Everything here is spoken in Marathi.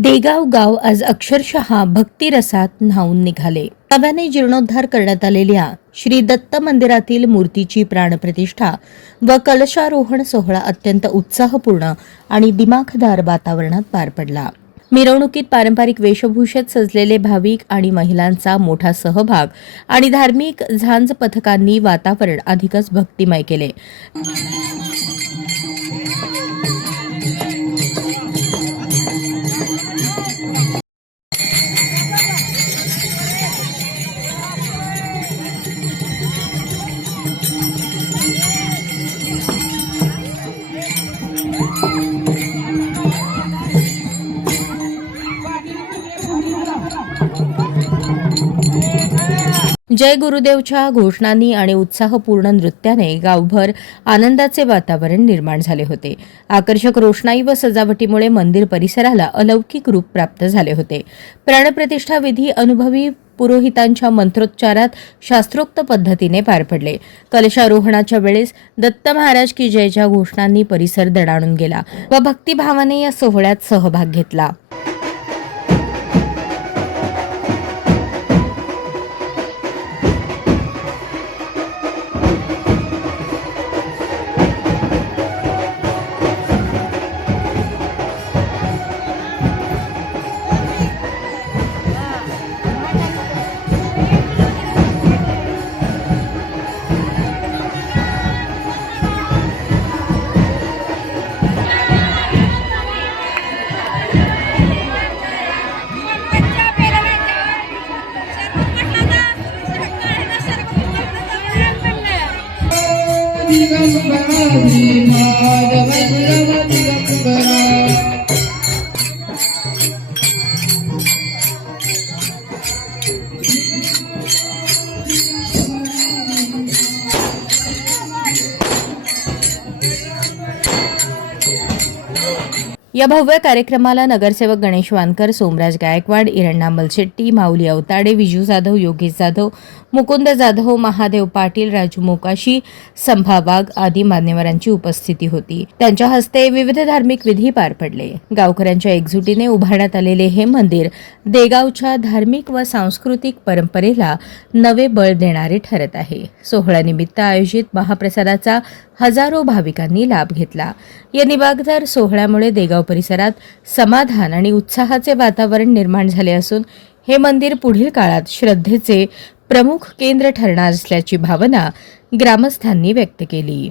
देगाव गाव आज अक्षरशः भक्तिरसात न्हाऊन निघाले. नव्याने जीर्णोद्धार करण्यात आलेल्या श्री दत्त मंदिरातील मूर्तीची प्राणप्रतिष्ठा व कलशारोहण सोहळा अत्यंत उत्साहपूर्ण आणि दिमाखदार वातावरणात पार पडला. मिरवणुकीत पारंपरिक वेशभूषेत सजलेले भाविक आणि महिलांचा मोठा सहभाग आणि धार्मिक झांज पथकांनी वातावरण अधिकच भक्तिमय केले. जय गुरुदेवच्या घोषणांनी आणि उत्साहपूर्ण नृत्याने गावभर आनंदाचे वातावरण निर्माण झाले होते. आकर्षक रोषणाई व सजावटीमुळे मंदिर परिसराला अलौकिक रूप प्राप्त झाले होते. प्राणप्रतिष्ठा विधी अनुभवी पुरोहितांच्या मंत्रोच्चारात शास्त्रोक्त पद्धतीने पार पडले. कलशारोहणाच्या वेळेस दत्त महाराज की जयच्या घोषणांनी परिसर दणाणून गेला व भक्तिभावाने या सोहळ्यात सहभाग घेतला. या भव्य कार्यक्रमाला नगरसेवक गणेश वानकर, सोमराज गायकवाड, इरण्णा मलशेट्टी, माऊली अवताडे, विजू जाधव, योगेश जाधव, मुकुंद जाधव, महादेव पाटील, राजू मोकाशी, संभा वाघ आदी मान्यवरांची उपस्थिती होती. त्यांच्या हस्ते विविध धार्मिक विधी पार पडले. गावकऱ्यांच्या एकजुटीने उभारण्यात आलेले हे मंदिर देगावच्या धार्मिक व सांस्कृतिक परंपरेला नवे बळ देणारे ठरत आहे. सोहळ्यानिमित्त आयोजित महाप्रसादाचा हजारो भाविकांनी लाभ घेतला. या निबागदार सोहळ्यामुळे देगाव परिसरात समाधान आणि उत्साहाचे वातावरण निर्माण झाले असून हे मंदिर पुढील काळात श्रद्धेचे प्रमुख केंद्र ठरणार असल्याची भावना ग्रामस्थांनी व्यक्त केली.